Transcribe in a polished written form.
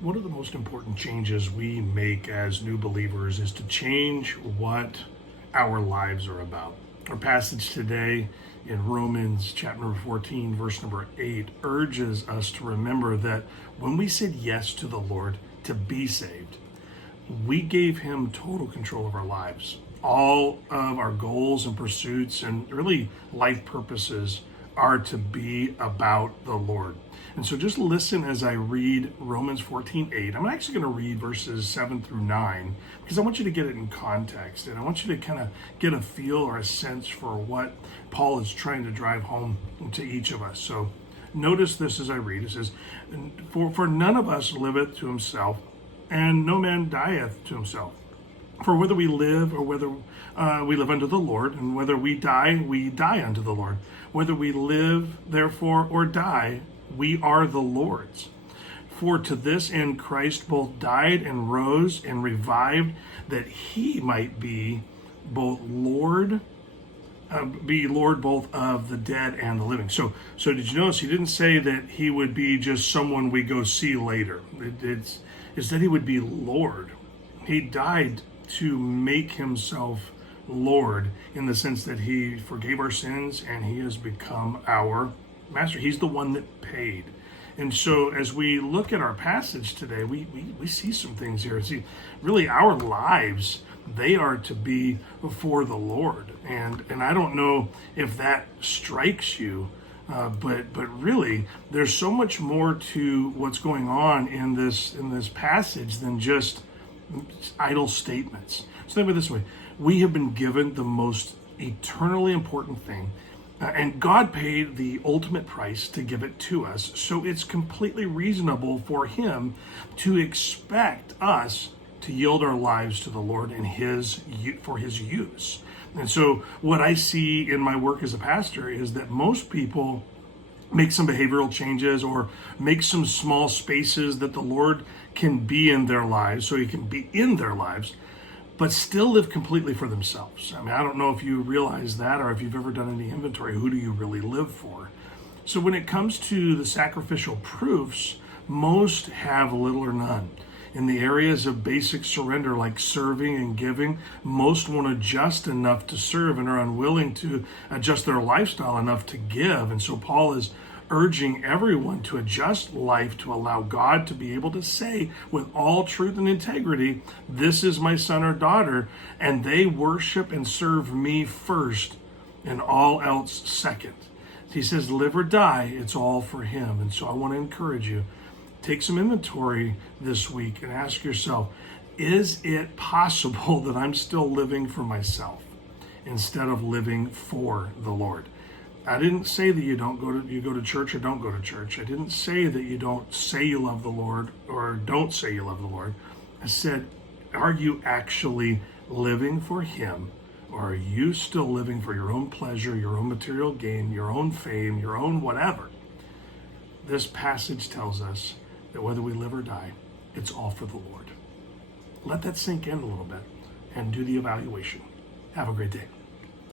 One of the most important changes we make as new believers is to change what our lives are about. Our passage today in Romans chapter number 14, verse number 8, urges us to remember that when we said yes to the Lord to be saved, we gave him total control of our lives. All of our goals and pursuits and really life purposes are to be about the Lord. And so just listen as I read Romans 14:8. I'm actually going to read verses 7 through 9 because I want you to get it in context and I want you to kind of get a feel or a sense for what Paul is trying to drive home to each of us. So notice this as I read. It says, For none of us liveth to himself, and no man dieth to himself. For whether we live or whether we live unto the Lord, and whether we die unto the Lord. Whether we live, therefore, or die, we are the Lord's. For to this end Christ both died and rose and revived, that he might be Lord both of the dead and the living. So did you notice he didn't say that he would be just someone we go see later? It's that he would be Lord. He died to make himself Lord in the sense that he forgave our sins and he has become our master. He's the one that paid. And so as we look at our passage today, we see some things here. See, really our lives, they are to be before the Lord. And I don't know if that strikes you, but really there's so much more to what's going on in this passage than just idle statements. So think of it this way. We have been given the most eternally important thing, and God paid the ultimate price to give it to us. So it's completely reasonable for him to expect us to yield our lives to the Lord and for his use. And so what I see in my work as a pastor is that most people make some behavioral changes or make some small spaces that the Lord can be in their lives, so he can be in their lives, but still live completely for themselves. I mean, I don't know if you realize that or if you've ever done any inventory. Who do you really live for? So when it comes to the sacrificial proofs, most have little or none. In the areas of basic surrender like serving and giving, most won't adjust enough to serve and are unwilling to adjust their lifestyle enough to give. And so Paul is urging everyone to adjust life to allow God to be able to say with all truth and integrity, this is my son or daughter, and they worship and serve me first and all else second. He says, live or die, it's all for him. And so I want to encourage you, take some inventory this week and ask yourself, is it possible that I'm still living for myself instead of living for the Lord? I didn't say that you go to church or don't go to church. I didn't say that you don't say you love the Lord or don't say you love the Lord. I said, are you actually living for him, or are you still living for your own pleasure, your own material gain, your own fame, your own whatever? This passage tells us that whether we live or die, it's all for the Lord. Let that sink in a little bit and do the evaluation. Have a great day.